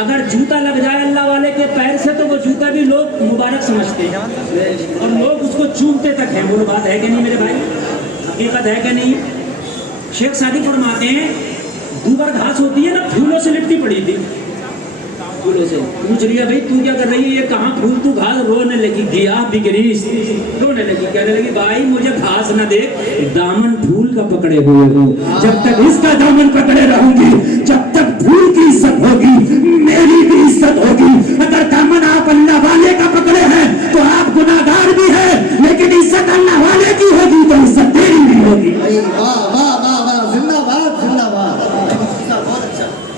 اگر جوتا لگ جائے اللہ والے کے پیر سے تو وہ جوتا بھی لوگ مبارک سمجھتے ہیں اور لوگ اس کو چومتے تک ہیں. وہ بات ہے کہ نہیں میرے بھائی؟ حقیقت ہے کہ نہیں؟ شیخ سعدی فرماتے ہیں دوبر گھاس ہوتی ہے نا پھولوں سے لپٹی پڑی تھی. پھولوں سے پوچھ لیا بھائی تو کیا کر رہی ہے؟ یہ کہاں پھول تو گھاس. رونے لگی گیا بگریس. رونے لگی کہنے لگی بھائی مجھے گھاس نہ دیکھ دامن پھول کا پکڑے ہوئے ہو. جب تک اس کا دامن پکڑے رہوں گی جب تک پھول کی عزت ہوگی میری بھی عزت ہوگی. اگر دامن آپ اللہ والے کا پکڑے ہیں تو آپ گناہگار بھی ہیں لیکن عزت اللہ والے کی ہوگی تو عزت تیری بھی ہوگی.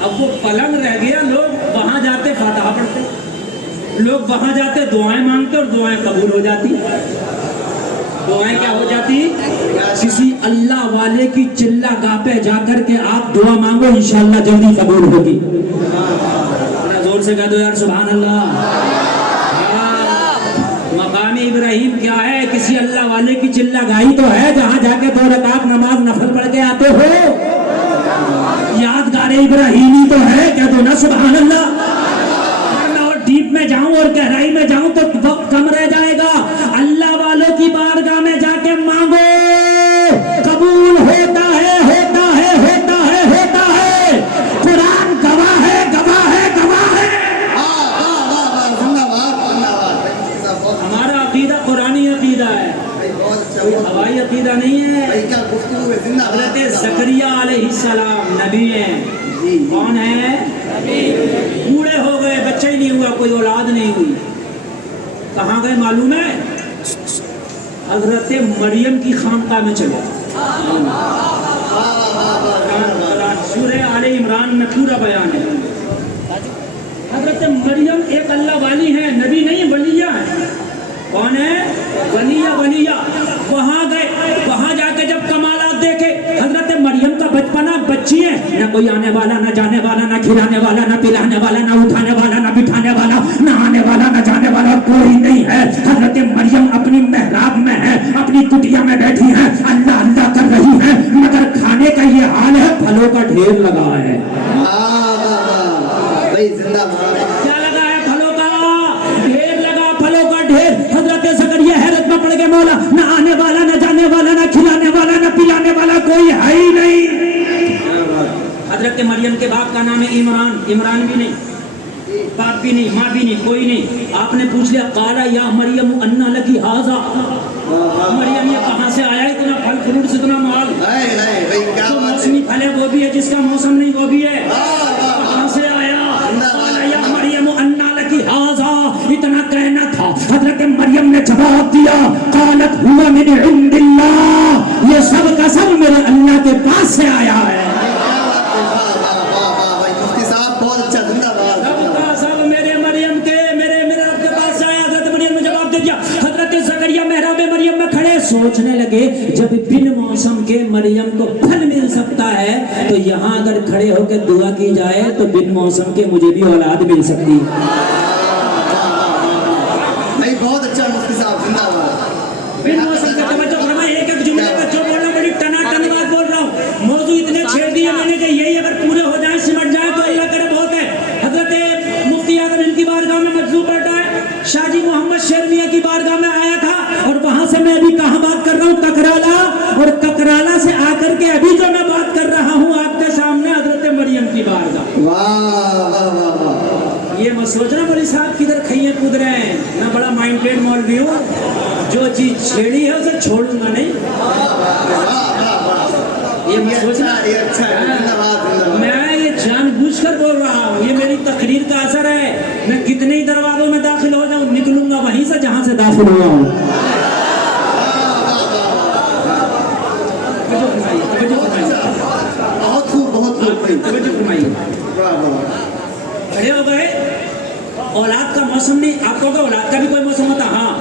اب وہ پلنگ رہ گیا. لوگ وہاں جاتے فاتحہ پڑھتے, لوگ وہاں جاتے دعائیں مانگتے اور دعائیں قبول ہو جاتی. دعائیں کیا ہو جاتی؟ کسی اللہ والے کی چلہ گاہ پہ جا کر کے آپ دعا مانگو انشاءاللہ جلدی قبول ہوگی. ذرا زور سے کہہ دو یار سبحان اللہ. مقام ابراہیم کیا ہے؟ کسی اللہ والے کی چلہ گاہی تو ہے جہاں جا کے 2 رکعت نماز نفل پڑھ کے آتے ہو. یادگار ابراہیمی تو ہے. کہہ دو نا سبحان اللہ. میں اور ڈیپ میں جاؤں اور گہرائی میں جاؤں تو وقت کم رہ جائے گا. اللہ والوں کی بارگاہ میں جا کے مانگو قبول ہوتا ہے ہوتا ہے ہوتا ہے ہوتا ہے. قرآن گواہ ہے گواہ ہے گواہ ہے. ہمارا عقیدہ قرآنی عقیدہ ہے, ہوائی عقیدہ نہیں ہے. حضرت زکریا علیہ السلام نبی ہیں. کون ہے؟ بوڑھے ہو گئے, بچہ ہی نہیں ہوا, کوئی اولاد نہیں ہوئی. کہاں گئے معلوم ہے؟ حضرت مریم کی خانقاہ میں چلے. سورہ آل عمران میں پورا بیان ہے. حضرت مریم ایک اللہ والی ہے, نبی نہیں ولیہ ہے. کون ہے؟ ولیہ. وہاں گئے, وہاں جا کے جب کمالات دیکھے. حضرت مریم کا بچپنا, بچی ہے, نہ کوئی آنے والا نہ جانے والا, نہ کھلانے والا نہ پلانے والا, نہ اٹھانے والا نہ بٹھانے والا, نہ آنے والا نہ جانے والا کوئی نہیں ہے. حضرت مریم اپنی محراب میں ہے, اپنی کٹیا میں بیٹھی ہے, اللہ اللہ کر رہی ہے, مگر کھانے کا یہ حال ہے پھلوں کا ڈھیر لگا ہے. کیا لگا ہے؟ پھلوں کا ڈھیر لگا, پھلوں کا ڈھیر. حضرت زکریا حیرت میں پڑ گئے, مولا نہ آنے والا نہ جانے والا, نہ کھلانے والا نہ پلانے والا کوئی ہے ہی نہیں. حضرت مریم کے باپ کا نام ہے عمران. عمران بھی نہیں, باپ بھی نہیں, ماں بھی نہیں, کوئی نہیں. آپ نے پوچھ لیا قالا یا مریم انا لکی ھذا, مریم یہ کہاں سے آیا اتنا پھل فروٹ اتنا مال؟ جو موسمی پھل ہے وہ بھی ہے, جس کا موسم نہیں وہ بھی ہے. کہاں سے آیا؟ قالا یا مریم انا لکی ھذا, اتنا کہنا تھا. حضرت مریم نے جواب دیا قالت هو من عند اللہ, یہ سب کا سب میرے اللہ کے پاس سے آیا ہے. سوچنے لگے جب بن موسم کے مریم کو پھل مل سکتا ہے تو یہاں اگر کھڑے ہو کے دعا کی جائے تو بن موسم کے مجھے بھی اولاد مل سکتی. نہیں بہت اچھا مفتی صاحب, زندہ باد. بن موسم کا توجہ فرمائے, ایک ایک جملے کا جو بول رہا ہوں بڑی ٹنا بات بول رہا ہوں. موضوع اتنے چھیڑ دیے میں نے کہ یہی اگر پورے ہو جائیں سمٹ جائیں تو اللہ کرے بہت ہے. حضرت مفتی اعظم ان کی بارگاہ میں مجذوب بیٹھا ہے, شاہ جی محمد شیر میاں کی بارگاہ میں آیا تھا اور وہاں سے میں ابھی کہاں بات کر رہا ہوں؟ ککرالا. اور ککرالا سے آ کر کے ابھی جو میں بات کر رہا ہوں آپ کے سامنے حضرت مریم کی بارگاہ. یہ مت سوچنا مولوی صاحب کدھر کھئیے کود رہے ہیں, میں بڑا مائنڈیڈ مولوی ہوں, جو چیز چھیڑی ہے اسے چھوڑوں گا نہیں. یہ مت سوچنا, میں یہ جان بوجھ کر بول رہا ہوں, یہ میری تقریر کا اثر ہے. میں کتنے ہی دروازوں میں داخل ہو جاؤں نکلوں گا وہیں سے جہاں سے داخل ہوا ہوں. بہت خوب بہت خوب. کھڑے ہو گئے. اولاد کا موسم نہیں, آپ کو کہ اولاد کا بھی کوئی موسم ہوتا. ہاں,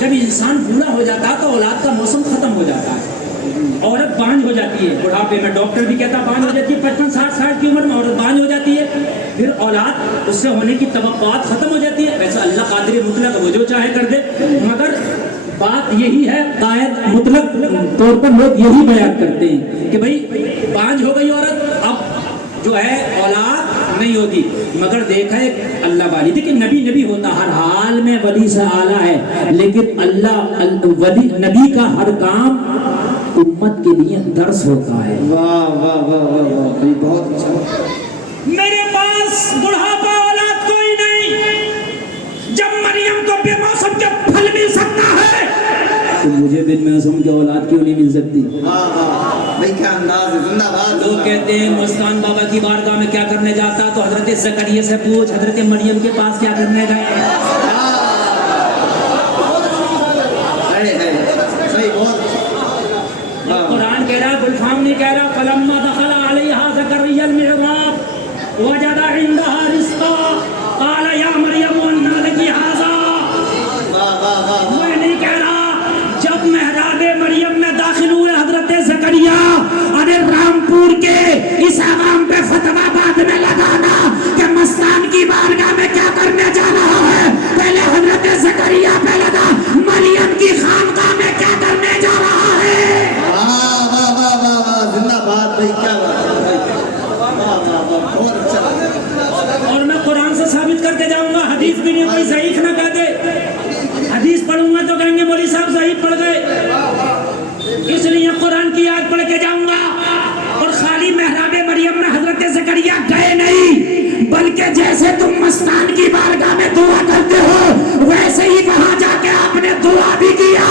جب انسان بوڑھا ہو جاتا تو اولاد کا موسم ختم ہو جاتا ہے. عورت بانجھ ہو جاتی ہے بڑھاپے میں, ڈاکٹر بھی کہتا بانجھ ہو جاتی ہے. 55-60 سال کی عمر میں عورت بانجھ ہو جاتی ہے. پھر اولاد اس سے ہونے کی توقعات ختم ہو جاتی ہے. ویسے اللہ قادر مطلق, وہ جو چاہے کر دے, مگر بات یہی ہے قائد مطلق طور پر لوگ یہی بیان کرتے ہیں کہ بھئی بانجھ ہو گئی عورت, اب جو ہے اولاد نہیں ہوگی، مگر دیکھا ہے اللہ والی، دیکھیں نبی ہوتا ہر حال میں ولی سے اعلیٰ ہے، لیکن اللہ ولی نبی کا ہر کام امت کے لیے درس ہوتا ہے۔ واہ واہ واہ واہ واہ بھائی بہت اچھا۔ میرے پاس بڑھاپا اولاد کوئی نہیں، جب مریم کو بے موسم کے پھل مل سکتا ہے تو مجھے بن موسم کے اولاد کیوں نہیں مل سکتی؟ واہ واہ بھائی کیا انداز ہے، زندہ باد۔ لوگ کہتے ہیں مستان بابا کی بارگاہ میں کیا کرنے جاتا، تو حضرت زکریا سے پوچھ حضرت مریم کے پاس کیا کرنے گئے۔ بھائی بہت قرآن کہہ رہا ہے، گلفام نہیں کہہ رہا، فلما دخل علیہا زکریا المحراب وجد عندها رزقا قال یا مریم انا لکی ھذا۔ میں نہیں کہہ رہا، جب محراب مریم میں داخل ہوئے حضرت زکریا، ارے رامپور کے اس عوام پہ فتویٰ بعد میں لگانا کہ مستان کی بارگاہ میں کیا کرنے جا رہا ہے، پہلے حضرت زکریا پہ لگا مریم کی خانقاہ میں کیا کرنے جا رہا ہے۔ اور میں قرآن سے ثابت کر کے جاؤں گا، حدیث بھی نہیں، کوئی ضعیف نہ کہہ دے، حدیث پڑھوں گا تو کہیں گے مولوی صاحب ضعیف پڑھ گئے، اس لیے قرآن کی آیت پڑھ کے جاؤں گا۔ اور خالی محراب مریم میں حضرت زکریا گئے نہیں، بلکہ جیسے تم مستان کی بارگاہ میں دعا کرتے ہو ویسے ہی وہاں جا کے آپ نے دعا بھی کیا۔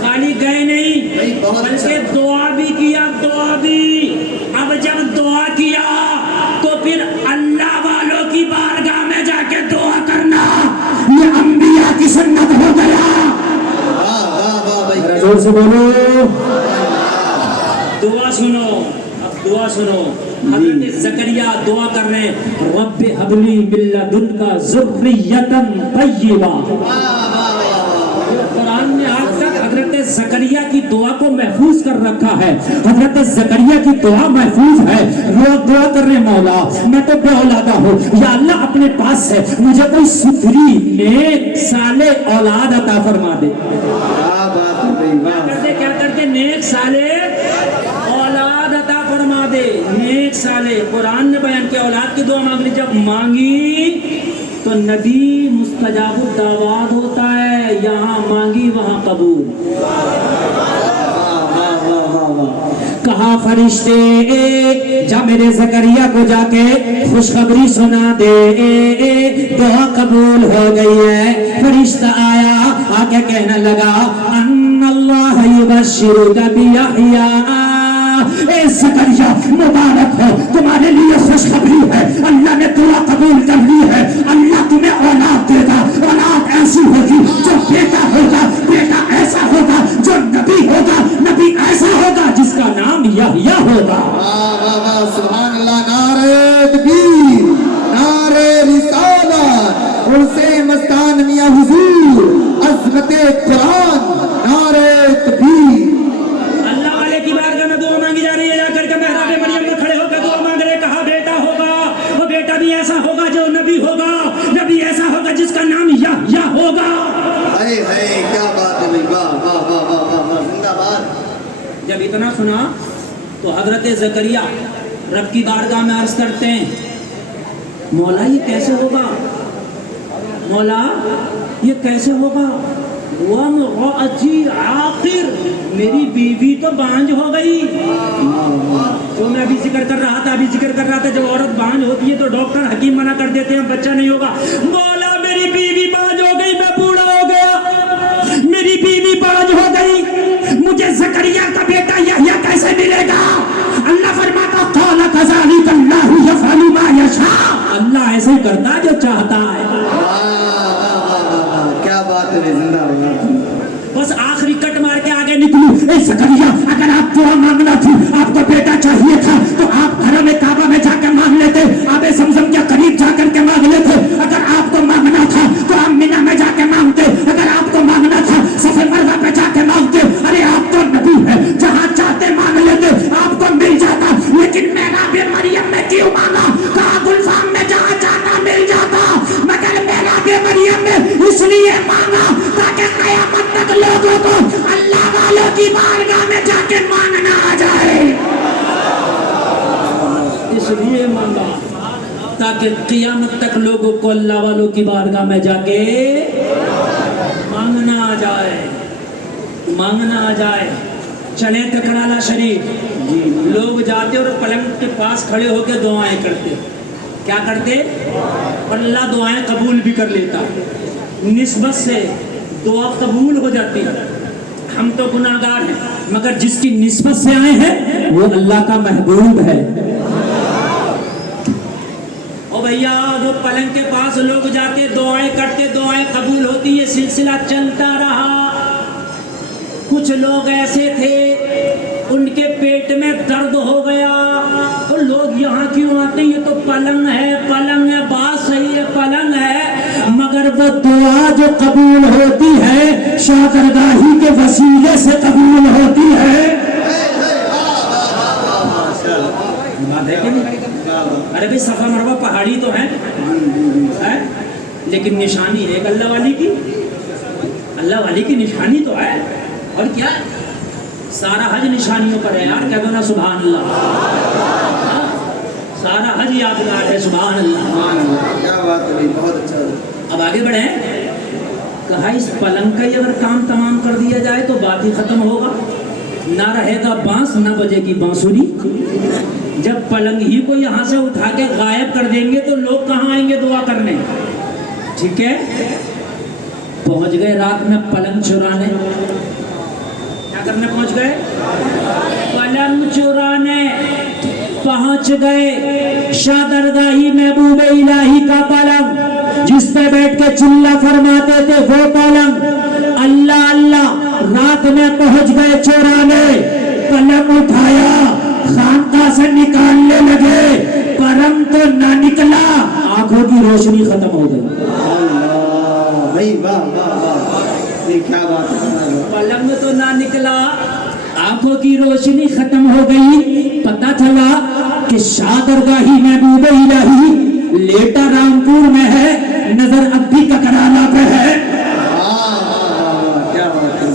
خالی گئے نہیں بلکہ دعا بھی کیا، دعا بھی۔ اب جب دعا کیا تو پھر اللہ والوں کی بارگاہ میں جا کے دعا کرنا یہ انبیاء کی سنت ہو گیا۔ زور سے بولو، دعا سنو، اب دعا سنو۔ حضرت زکریا دعا کر رہے ہیں، رب ہب لی من لدنک ذریۃ طیبہ۔ قرآن نے آج تک حضرت زکریا کی دعا کو محفوظ کر رکھا ہے، حضرت زکریا کی دعا محفوظ ہے۔ لوگ دعا کر رہے مولا میں تو بے اولادہ ہوں، یا اللہ اپنے پاس سے مجھے کوئی ستھری نیک صالح اولاد عطا فرما دے۔ کیا کرتے نیک صالح اولاد عطا فرما دے، نیک صالح۔ قرآن نے بیان کیا اولاد کی دعا مانگنی، جب مانگی تو نبی مستجاب الدعوات ہوتا ہے، یہاں مانگی وہاں قبول۔ کہا فرشتے جا میرے زکریا کو جا کے خوشخبری سنا دے، دعا قبول ہو گئی ہے۔ فرشتہ آیا، آ کے کہنے لگا ان اللہ یبشرک بیحییٰ، اے زکریا مبارک ہو، تمہارے لیے خوشخبری ہے، اللہ نے دعا قبول کر لی ہے، اللہ تمہیں اولاد دے گا، اولاد ایسی ہوگی جو بیٹا ہوگا، بیٹا ایسا ہوگا جو نبی ہوگا، نبی ایسا ہوگا جس کا نام یحییٰ ہوگا۔ سبحان اللہ، نعرہ تکبیر، نعرہ رسالت، ان سے مستان میاں حضور، عظمت قرآن، نعرہ تکبیر۔ اللہ والے کی بارگاہ میں دعا مانگی جا رہی ہے، جا کر کے محراب مریم میں کھڑے ہو کے دعا مانگ رہے، کہا بیٹا ہوگا، وہ بیٹا بھی ایسا ہوگا جو نبی ہوگا، نبی ایسا ہوگا جس کا نام یحییٰ ہوگا۔ کیا بات ہے بھائی، واہ واہ واہ واہ واہ، زندہ باد۔ جب اتنا سنا تو حضرت زکریا رب کی بارگاہ میں عرض کرتے ہیں، مولا یہ کیسے ہوگا، مولا یہ کیسے ہوگا، وامرأتی عاقر، میری بیوی تو بانج ہو گئی۔ جو میں ابھی ذکر کر رہا تھا، جب عورت بانج ہوتی ہے تو ڈاکٹر حکیم منع کر دیتے ہیں بچہ نہیں ہوگا۔ مولا میری بیوی بانج ہو گئی، میں بوڑھا ہو گیا، میری بیوی بانج ہو گئی، مجھے زکریا کا بیٹا یحییٰ کیسے ملے گا؟ اللہ فرماتا قال کذلک اللہ یفعل ما یشاء، اللہ ایسے ہی کرتا جو چاہتا ہے۔ کیا بات ہے، زندہ باد۔ بس آخری کٹ مار کے آگے نکلوں، اے زکریا اگر آپ دعا مانگنا تھی، آپ کو بیٹا چاہیے تھا تو آپ حرم کعبہ میں جا کر مانگ لیتے، آب زمزم کے قریب جا کر کے مانگ لیتے۔ اگر آپ کو مانگنا تھا تو آپ مینا میں جا کے مانگتے، اگر آپ کو مانگنا تھا صفا مروہ پہ جا کے مانگتے۔ ارے آپ تو نبی ہے، جہاں چاہتے مانگ لیتے، آپ کو مل جاتا، لیکن محراب مریم میں کیوں مانگا؟ کہا گلفام میں جہاں چاہتا مل جاتا، مگر محراب مریم میں اس لیے مانگا تاکہ قیامت تک لوگوں کو اللہ والوں کی بارگاہ میں جا کے مانگنا کہ قیامت تک لوگوں کو اللہ والوں کی بارگاہ میں جا کے مانگنا آ جائے. چلیں تکرالہ شریف. لوگ جاتے اور پلنگ کے پاس کھڑے ہو کے دعائیں کرتے. کیا کرتے؟ اللہ دعائیں قبول بھی کر لیتا. نسبت سے دعا قبول ہو جاتی ہے. ہم تو گناہگار ہیں مگر جس کی نسبت سے آئے ہیں وہ اللہ کا محبوب ہے. او بھیا وہ پلنگ کے پاس لوگ جاتے دعائیں کرتے دعائیں قبول ہوتی. یہ سلسلہ چلتا رہا. کچھ لوگ ایسے تھے ان کے پیٹ میں درد ہو گیا. تو لوگ یہاں کیوں آتے ہیں؟ یہ تو پلنگ ہے بات صحیح ہے پلنگ ہے مگر وہ دعا جو قبول ہوتی ہے شاہدرگاہی کے وسیلے سے قبول ہوتی ہے. بات ہے کہ نہیں؟ ارے بھائی صفا مروہ پہاڑی تو ہیں لیکن نشانی ہے اللہ والی کی نشانی تو ہے. اور کیا سارا حج نشانیوں پر ہے یار. کہہ دو نا سبحان اللہ. سارا حج یادگار ہے. سبحان اللہ. کیا بات ہے بہت اچھا. اب آگے بڑھیں. کہا اس پلنگ کا ہی اگر کام تمام کر دیا جائے تو بات ہی ختم ہوگا. نہ رہے گا بانس نہ بجے گی بانسری. جب پلنگ ہی کو یہاں سے اٹھا کے غائب کر دیں گے تو لوگ کہاں آئیں گے دعا کرنے. ٹھیک ہے. پہنچ گئے رات میں پلنگ چرانے. کیا کرنے پہنچ گئے؟ پلنگ چرانے پہنچ گئے. شاہدرگاہی محبوب الہی کا پلنگ جس پہ بیٹھ کے چلا فرماتے تھے وہ پلنگ. اللہ اللہ رات میں پہنچ گئے چورانے. پلنگ اٹھایا خانقاہ سے نکالنے لگے. پلنگ تو نہ نکلا. آنکھوں کی روشنی ختم ہو گئی. کیا بات ہے. پلنگ تو نہ نکلا آنکھوں کی روشنی ختم ہو گئی. پتہ چلا کہ شاہدرگاہی محبوب الہی لیٹا رامپور میں ہے. نظر اب بھی ککرالہ پہ ہے. کیا بات ہے.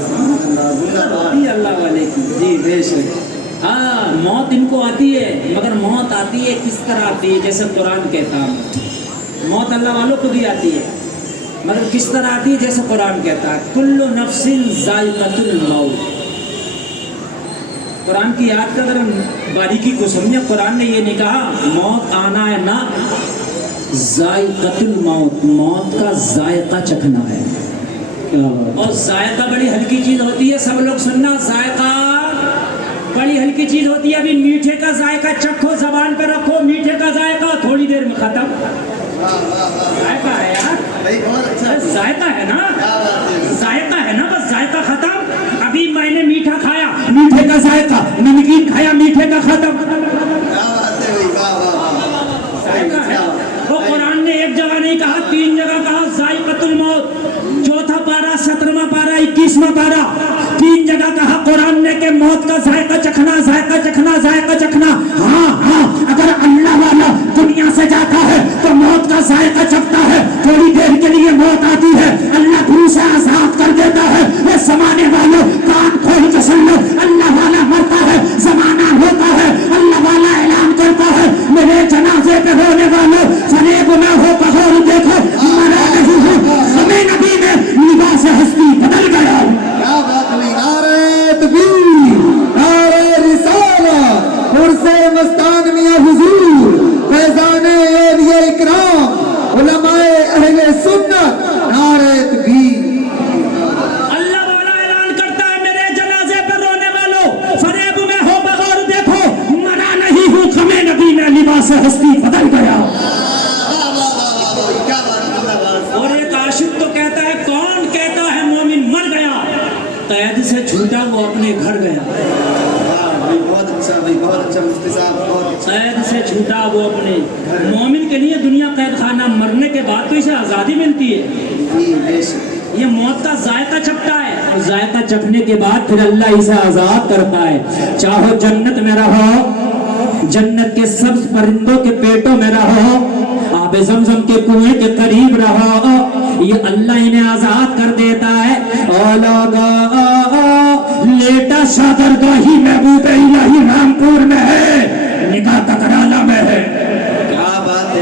اللہ والے کی. جی بے شک. ہاں موت ان کو آتی ہے مگر موت آتی ہے کس طرح آتی ہے؟ جیسے قرآن کہتا ہے موت اللہ والوں کو بھی آتی ہے مگر کس طرح آتی ہے؟ جیسے قرآن کہتا ہے کل نفس ذائقۃ الموت. قرآن کی یاد کا اگر باریکی کو سمجھیں قرآن نے یہ نہیں کہا موت آنا ہے نہ ذائقۃ الموت. موت کا ذائقہ چکھنا ہے. اور ذائقہ بڑی ہلکی چیز ہوتی ہے. سب لوگ سننا ذائقہ بڑی ہلکی چیز ہوتی ہے. ابھی میٹھے کا ذائقہ چکھو زبان پہ رکھو. میٹھے کا ذائقہ تھوڑی دیر میں ختم. ذائقہ ہے یار. ذائقہ ہے نا بس ذائقہ ختم. ابھی میں نے میٹھا کھایا میٹھے کا ذائقہ. نمکین کھایا میٹھے کا ختم. ذائقہ ہے. وہ قرآن نے ایک جگہ نہیں کہا 3 جگہ کہا ذائقۃ الموت. 4واں پارہ 17واں پارہ 21واں پارہ 3 جگہ کہا قرآن نے کہ موت کا ذائقہ چکھنا. ہاں اگر اللہ والا دنیا سے جاتا ہے تو موت کا ذائقہ چکھتا ہے. تھوڑی دیر کے لیے موت آتی ہے اللہ پھر اسے آزاد کر دیتا ہے. یہ زمانے والوں کان کھول کے سن لو. اللہ والا مرتا ہے زمانہ ہوتا ہے. اللہ والا اعلان کرتا ہے میرے جنازے پہ رونے والوں فریب نہ ہو بغور دیکھو مرا نہیں ہوں. ہمیں نبی میں لباس ہستی بدل گیا. کیا بات ہے. نعرہ تکبیر نعرہ رسالت عرصے مستان میاں حضور فیضان اولیاء اکرام علماء اہل سنت نعرہ تکبیر. اللہ والا اعلان کرتا ہے میرے جنازے پہ رونے والوں فریب میں ہو بغور دیکھو مرا نہیں ہوں. ہمیں نبی میں لباس ہستی بدل گیا. اور ایک عاشق تو کہتا ہے کون کہتا ہے مومن مر گیا. قید سے چھوٹا وہ اپنے گھر گیا. بہت اچھا مفتی صاحب بہت اچھا. قید سے چھوٹا وہ اپنے مومن کے لیے دنیا قید خانہ. مرنے کے بعد تو اسے آزادی ملتی ہے. یہ موت کا ذائقہ چکھتا ہے اور ذائقہ چکھنے کے بعد پھر اللہ اسے آزاد کرتا ہے. چاہو جنت میں رہو جنت کے سبز پرندوں کے پیٹوں میں رہو آب زمزم کے کنویں کے قریب رہو یہ اللہ انہیں آزاد کر دیتا ہے. لیٹا شاہدرگاہی محبوب الہی رامپور میں ہے. نگاہ ککرالہ میں ہے. کیا بات ہے.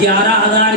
11,000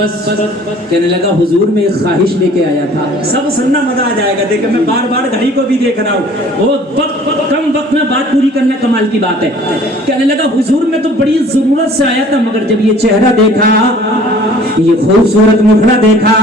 بس کہنے لگا حضور میں ایک خواہش لے کے آیا تھا، سب سننا مزہ آ جائے گا، دیکھیں میں بار بار گھڑی کو بھی دیکھ رہا ہوں، وہ کم وقت میں بات پوری کرنا کمال کی بات ہے۔ کہنے لگا حضور میں تو بڑی ضرورت سے آیا تھا، مگر جب یہ چہرہ دیکھا، یہ خوبصورت مکھڑا دیکھا،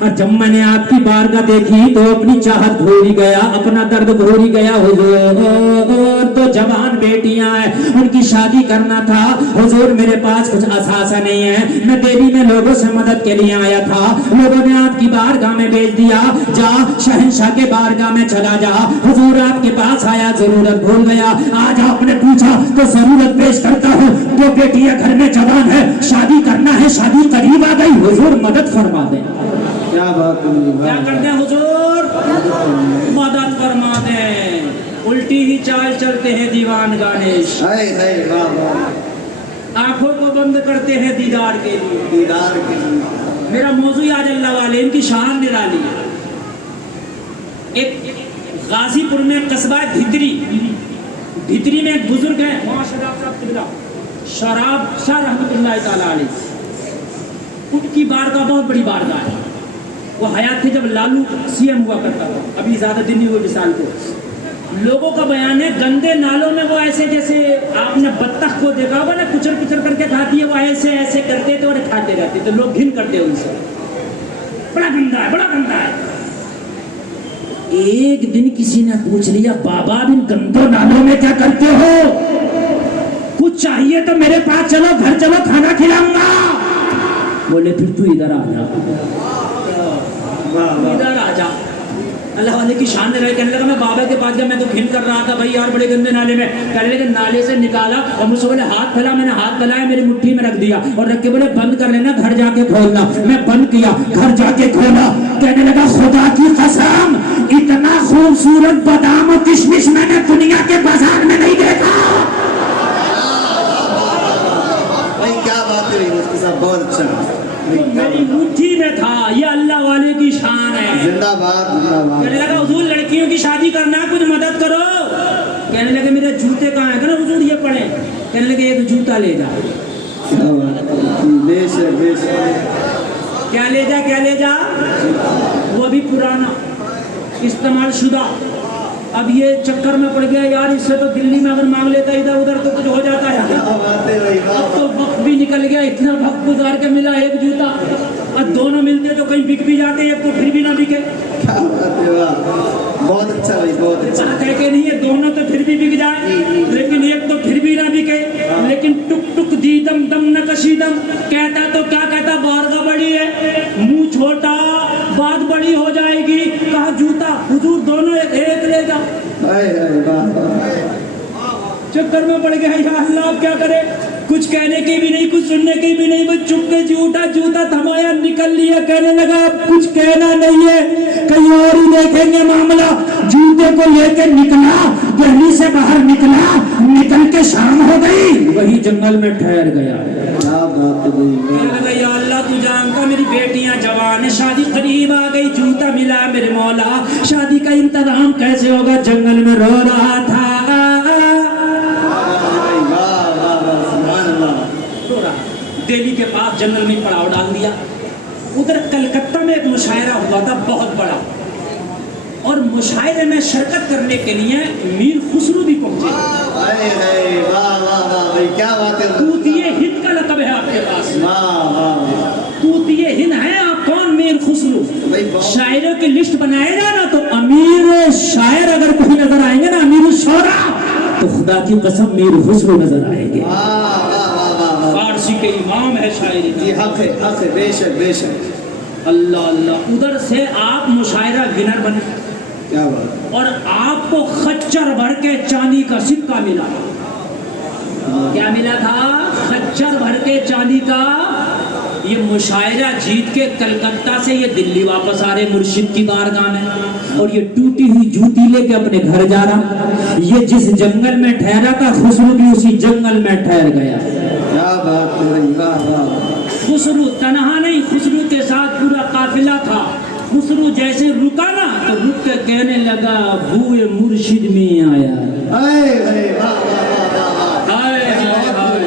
اور جب میں نے آپ کی بارگاہ دیکھی تو اپنی چاہت بھول ہی گیا، اپنا درد بھول ہی گیا۔ حضور تو جوان بیٹیاں ہیں، ان کی شادی کرنا تھا، حضور میرے پاس کچھ اثاثہ نہیں ہے، میں دہلی میں لوگوں سے مدد کے لیے آیا تھا، لوگوں نے آپ کی بارگاہ میں بھیج دیا، جا شہنشاہ کے بارگاہ میں چلا جا، حضور آپ کے پاس آیا، ضرورت بھول گیا، آج آپ نے پوچھا تو ضرورت پیش کرتا ہوں، دو بیٹیاں گھر میں جوان ہے، شادی کرنا ہے، شادی قریب آ گئی، حضور مدد فرما دیں۔ کیا بات ہے، کیا کرتے ہیں حضور؟ مدد فرما دیں۔ الٹی ہی چال چلتے ہیں دیوان گانش، ہائے ہائے واہ واہ، آنکھوں کو بند کرتے ہیں دیدار کے لیے۔ دیدار کے لیے میرا موضوع آج اللہ والے، ان کی شان نرالی ہے۔ ایک غازی پور میں قصبہ بھتری میں ایک بزرگ ہیں، وہاں شراب صاحب قبلہ شراب شاہ رحمۃ اللہ تعالیٰ علیہ، ان کی بارگاہ بہت بڑی بارگاہ ہے، وہ حیات تھے جب لالو سی ایم ہوا کرتا تھا، ابھی زیادہ دن نہیں ہوئے مثال کو۔ لوگوں کا بیان ہے گندے نالوں میں وہ ایسے جیسے آپ نے بطخ کو دیکھا ہوگا نا، کچر کچر کر کے کھاتی ہے، وہ ایسے ایسے کرتے تھے اور کھاتے رہتے تھے، لوگ گھن کرتے ان سے، بڑا گندا ہے، بڑا گندا ہے۔ ایک دن کسی نے پوچھ لیا، بابا ان گندوں نالوں میں کیا کرتے ہو؟ کچھ چاہیے تو میرے پاس چلو، گھر چلو، کھانا کھلاؤں گا۔ بولے پھر تو ادھر آ جا، ادھر آ جا۔ اللہ والے کی شان رہے، کہنے لگا میں بابا کے پاس گیا، میں تو گھن کر رہا تھا بھائی یار بڑے گندے نالے میں، کہنے لگا نالے سے نکالا اور مجھ سے بولے ہاتھ پھیلا، میں نے ہاتھ پھیلایا، میری مٹھی میں رکھ دیا اور رکھ کے بولے بند کر لینا، گھر جا کے کھولنا۔ میں بند کیا، گھر جا کے کھولا، کہنے لگا خدا کی قسم اتنا خوبصورت بادام و کشمش میں نے دنیا کے بازار میں نہیں دیکھا۔ بھائی کیا بات ہے مفتی صاحب، بہت اچھا، میری مٹھی میں تھا، یہ اللہ والے کی شان ہے۔ زندہ باد زندہ باد۔ کہنے لگا حضور لڑکیوں کی شادی کرنا ہے، کچھ مدد کرو۔ کہنے لگے میرے جوتے کہاں ہیں؟ کہنا حضور یہ پڑے۔ کہنے لگے ایک جوتا لے جا۔ کیا بات ہے، بے شک بے شک۔ کیا لے جا؟ کیا لے جا؟ وہ بھی پرانا استعمال شدہ، اب یہ چکر میں پڑ گیا یار، اس سے تو دلی میں اگر مانگ لیتا ادھر ادھر تو کچھ ہو جاتا ہے، کیا بات ہے بھائی، اب تو وقت بھی نکل گیا، اتنا وقت گزار کے ملا ایک جوتا، اور دونوں ملتے تو کہیں بک بھی جاتے، ایک تو پھر بھی نہ بکے۔ کیا بات ہے، واہ بہت اچھا بھائی، بہت اچھا۔ کہہ کے نہیں ہے دونوں تو پھر بھی بک جائے، لیکن ایک تو پھر بھی نہ بکے، لیکن ٹک ٹک دی دم دم نہ کشیدم، کہتا تو کیا کہتا، بارگاہ بڑی ہے، منہ چھوٹا، بات بڑی ہو جائے گی، کہا جوتا، حضور دونوں ایک لے جا۔ ہائے ہائے واہ، چکر میں پڑ گیا، یا اللہ اب کیا کرے، کچھ کہنے کی بھی نہیں، کچھ سننے کی بھی نہیں، بس چپ کے جھوٹا جوتا تھمایا، نکل لیا، کہنے لگا اب کچھ کہنا نہیں ہے، کہیں اور ہی دیکھیں گے معاملہ۔ جوتے کو لے کے نکلا، دہلی سے باہر نکلا، نکل کے شام ہو گئی، وہی جنگل میں ٹھہر گیا۔ کیا بات ہے بھائی، کہنے لگا یا اللہ تو جانتا میری بیٹیاں جوان ہیں، شادی قریب آ گئی، جوتا ملا میرے مولا، شادی کا انتظام کیسے ہوگا؟ جنگل میں رو رہا تھا، دہلی کے پاس جنگل میں پڑاؤ ڈال دیا۔ ادھر کلکتہ میں ایک مشاعرہ ہوا تھا بہت بڑا، اور مشاعرے میں شرکت کرنے کے لیے میر خسرو بھی پہنچے۔ ہائے ہائے واہ واہ واہ بھائی، کیا بات ہے، طوطیِ ہند کا لقب ہے آپ کے پاس، واہ واہ طوطیِ ہند ہیں آپ۔ کون؟ میر خسرو۔ بھائی بہت، شاعروں کی لسٹ بنائے گا نا تو امیر شاعر اگر کوئی نظر آئیں گے نا، امیر الشعراء، تو خدا کی قسم میر خسرو نظر آئیں گے۔ فارسی کے امام ہے شاعری جی کا۔ حق ہے، بے شک بے شک۔ اللہ اللہ، ادھر سے آپ مشاعرہ ونر بنے، کیا بات، اور آپ کو خچر بھر کے چاندی کا سکہ ملا۔ کیا ملا تھا؟ خچر بھر کے چاندی کا۔ یہ مشاعرہ جیت کے کلکتہ سے یہ دلی واپس آ رہے مرشد کی بارگاہ میں، اور یہ ٹوٹی ہوئی جوتی لے کے اپنے گھر جا رہا۔ یہ جس جنگل میں ٹھہرا تھا، خسرو بھی اسی جنگل میں ٹھہر گیا۔ کیا بات ہے بھائی، واہ واہ۔ خسرو تنہا نہیں، خسرو کے ساتھ پورا قافلہ تھا۔ خسرو جیسے رکا نا تو رک کے کہنے لگا بوئے مرشد میں آیا۔ ہائے ہائے واہ واہ واہ واہ، ہائے ہائے ہائے،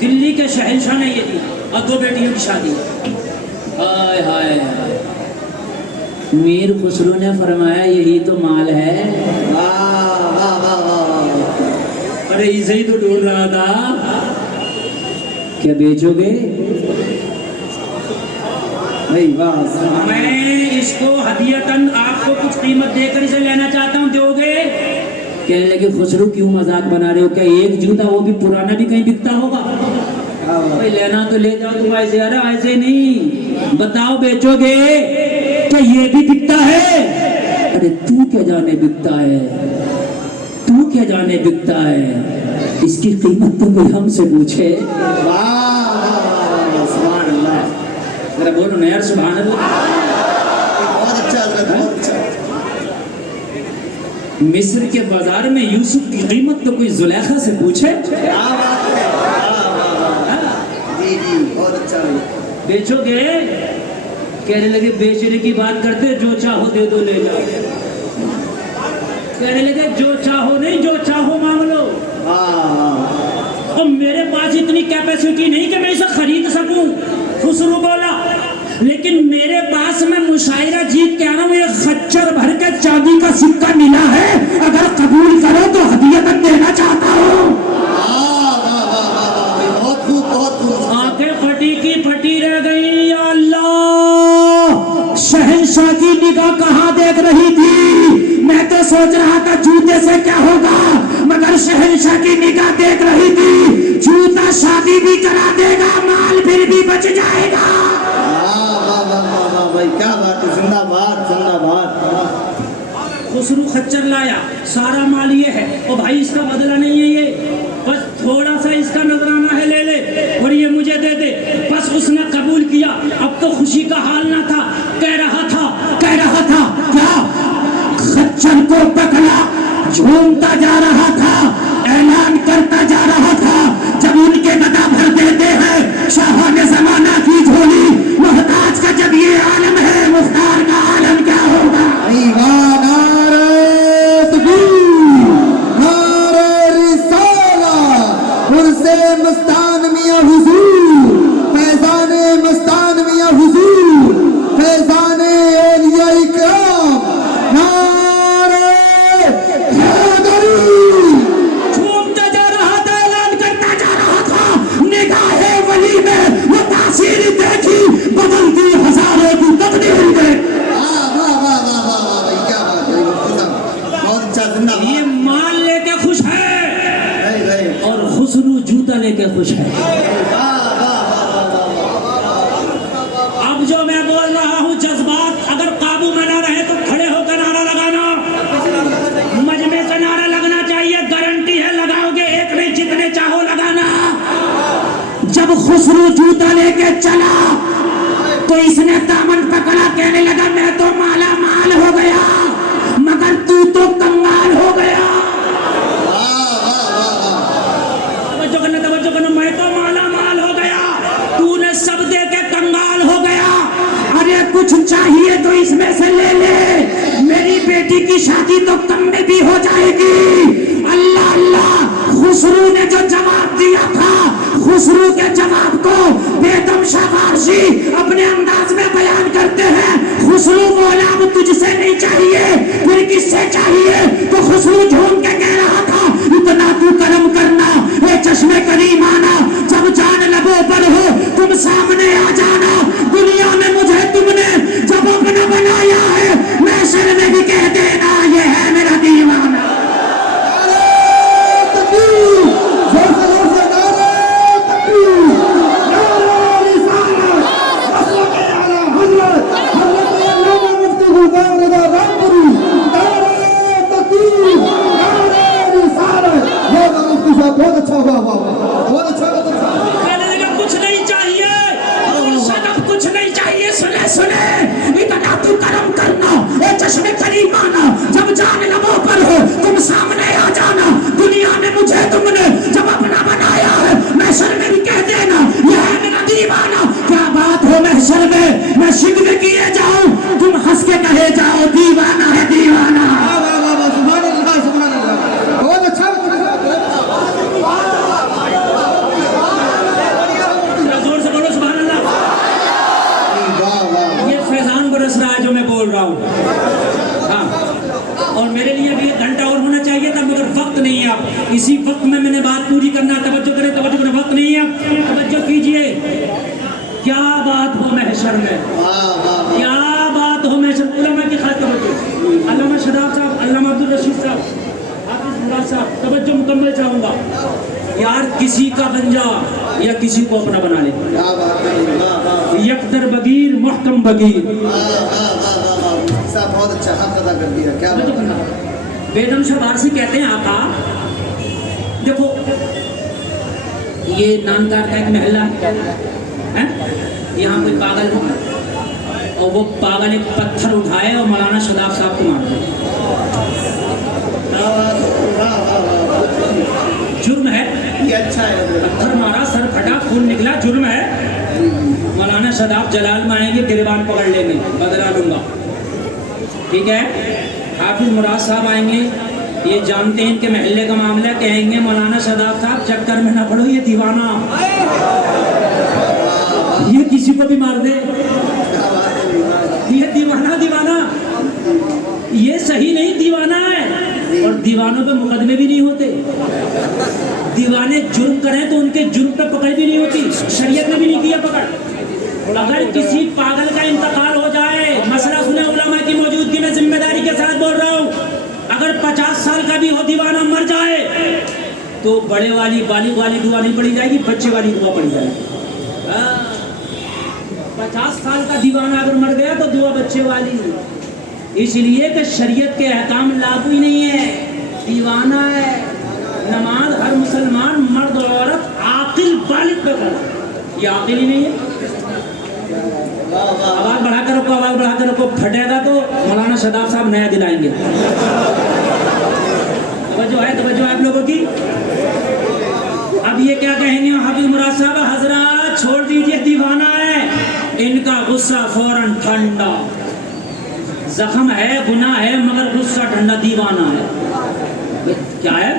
دلی کے شہنشاہ نے یہ دیا اور 2 بیٹیوں کی شادی. ہائے ہائے میر خسرو نے فرمایا یہی تو مال ہے. واہ واہ واہ واہ. ارے اسے ہی تو ڈھونڈ رہا تھا. کیا بیچو گے؟ بھائی واہ سبحان اللہ. میں اس کو ہدیتاً آپ کو کچھ قیمت دے کر اسے لینا چاہتا ہوں, دو گے؟ کہنے لگے خسرو کیوں مذاق بنا رہے ہو, کیا ایک جوتا وہ بھی پرانا بھی کہیں بکتا ہوگا؟ بھائی لینا تو لے جاؤ تم ایسے. ارے ایسے نہیں, بتاؤ بیچو گے کہ یہ بھی بکتا ہے؟ ارے تو کیا جانے بکتا ہے, تو کیا جانے بکتا ہے, اس کی قیمت تو کوئی ہم سے پوچھے. واہ واہ واہ سبحان اللہ. میرا بولو نا یار سبحان اللہ. بہت اچھا حضرت, بہت اچھا. مصر کے بازار میں یوسف کی قیمت تو کوئی زلیخا سے پوچھے. کیا بات ہے. واہ واہ واہ. جی جی بہت اچھا. بیچو گے؟ کہنے لگے بیچنے کی بات کرتے, جو چاہو دے دو لے جاؤ. کہنے لگے جو چاہو نہیں, جو چاہو مانگ لو. اور میرے پاس اتنی کیپیسٹی نہیں کہ میں اسے خرید سکوں. خسرو بولا لیکن میرے پاس میں مشاعرہ جیت کے آنا ہوں, ایک خچر بھر کے چاندی کا سکہ ملا ہے, اگر قبول کرو تو ہدیتاً دینا چاہتا ہوں. بہت خوب بہت خوب. آنکھیں پھٹی کی پھٹی رہ گئی. یا اللہ, شہنشاہ کی نگاہ کہاں دیکھ رہی تھی؟ میں تو سوچ رہا تھا جوتے سے کیا ہوگا, مگر شہنشاہ کی نگاہ دیکھ رہی تھی جوتا شادی بھی کرا دے گا, مال پھر بھی بچ جائے گا. بھائی کیا بات ہے. زندہ باد زندہ باد. خسرو خچر لایا, سارا مال یہ ہے. او بھائی اس کا بدلہ نہیں ہے, یہ بس تھوڑا سا اس کا نذرانہ ہے, لے لے اور یہ مجھے دے دے. بس اس نے قبول کیا. اب تو خوشی کا حال نہ تھا, کہہ رہا تھا کیا؟ خچر کو پکڑا, جھومتا جا رہا تھا, اعلان کرتا جا رہا تھا. جب ان کے گدا بھر دیتے ہیں شاہان زمانہ کی جھولی, محتاج کا جب یہ عالم ہے, مختار کا عالم کیا ہوگا؟ مستان میاں حضور, فیضان مستان میاں حضور, فیضان اولیاء اکرام, نعرہ حیدری. جھومتا جا رہا تھا, اعلان کرتا جا رہا تھا. نگاہ ولی میں وہ تاثیر دیکھی, بدلتی ہزاروں کی تقدیر میں. کیا بات ہے. بہت اچھا. زندہ باد. یہ مال لے کے خوش ہے اور خسرو جوتا لے کے خوش ہے. اب جو میں بول رہا ہوں جذبات اگر قابو میں نہ رہے تو کھڑے ہو کر نعرہ لگانا. مجمع سے نعرہ لگنا چاہیے, گارنٹی ہے لگاؤ گے, ایک نہیں جتنے چاہو لگانا. جب خسرو جوتا لے کے چلا تو اس نے دامن پکڑا, کہنے لگا میں تو مالا مال ہو گیا مگر تو کنگال ہو گیا. توجہ کرنا, میں تو مالا مال ہو گیا, تو نے سب دے کے کنگال ہو گیا. ارے کچھ چاہیے تو اس میں سے لے لے, میری بیٹی کی شادی تو کم میں بھی ہو جائے گی. اللہ اللہ. خسرو نے جو جواب دیا تھا, خسرو کے جواب کو بیدم شاہ فارسی اپنے انداز میں بیان کرتے ہیں. خسرو بولا اب تجھ سے نہیں چاہیے, پھر کس سے چاہیے؟ تو خسرو جھوم کے کہہ رہا تھا اتنا تو کرم کرنا, اے چشمے کریم آنا, جب جان لبوں پر ہو تم سامنے آ جانا. دنیا میں مجھے تم نے جب اپنا بنایا ہے, میں سر میں بھی کہہ دینا یہ ہے میرا دیوانہ. ہاں اور میرے لیے بھی 1 گھنٹہ اور ہونا چاہیے تھا مگر وقت نہیں ہے اب اسی وقت میں نے بات پوری کرنا توجہ کریں وقت نہیں ہے اب توجہ کیجئے کیا بات ہو محشر میں کیا بات ہو محشر علماء کی خاص توجہ علامہ شاداب صاحب علامہ عبدالرشید صاحب حافظ مراد صاحب توجہ مکمل چاہوں گا یار کسی کا بن جا یا کسی کو اپنا بنا لے یکدر بگیر محکم بگیر بہت اچھا حق ادا کر دیا کیا بیدم شاہ بارسی کہتے ہیں آقا دیکھو یہ نانکار کا ایک محلہ ہے یہاں کوئی پاگل ہو اور وہ پاگل ایک پتھر اٹھائے اور مولانا شاداب صاحب کو مار دے جرم ہے یہ اچھا ہے پتھر مارا سر پھٹا خون نکلا جرم ہے مولانا شاداب جلال میں آئیں گے گریبان پکڑ لیں گے بدلا لوں گا ٹھیک ہے حافظ مراد صاحب آئیں گے یہ جانتے ہیں ان کے محلے کا معاملہ کہیں گے مولانا شاداب صاحب چکر میں نہ پڑو یہ دیوانہ یہ کسی کو بھی مار دے یہ دیوانہ یہ صحیح نہیں دیوانہ ہے اور دیوانوں پہ مقدمے بھی نہیں ہوتے دیوانے جرم کریں تو ان کے جرم پہ پکڑ بھی نہیں ہوتی شریعت میں بھی نہیں کیا پکڑ اگر کسی پاگل کا انتقال ہو جائے مسئلہ سنے علماء کی موجودگی میں ذمہ داری کے ساتھ بول رہا ہوں اگر 50 سال کا بھی ہو دیوانہ مر جائے تو بڑے والی بالغ والی دعا نہیں پڑھی جائے گی بچے والی دعا پڑھی جائے گی 50 سال کا دیوانہ اگر مر گیا تو دعا بچے والی اس لیے کہ شریعت کے احکام لاگو ہی نہیں ہے دیوانہ ہے نماز ہر مسلمان مرد و عورت عاقل بالغ پہ کرے یہ عاقل ہی نہیں ہے آواز بڑھا کر رکھو پھٹے گا تو مولانا شاداب صاحب نیا دلائیں گے توجہ ہے آپ لوگوں کی اب یہ کیا کہیں گے حافظ مراد صاحب حضرات چھوڑ دیجئے دیوانہ ہے ان کا غصہ فوراً ٹھنڈا زخم ہے گناہ ہے مگر غصہ ٹھنڈا دیوانہ ہے کیا ہے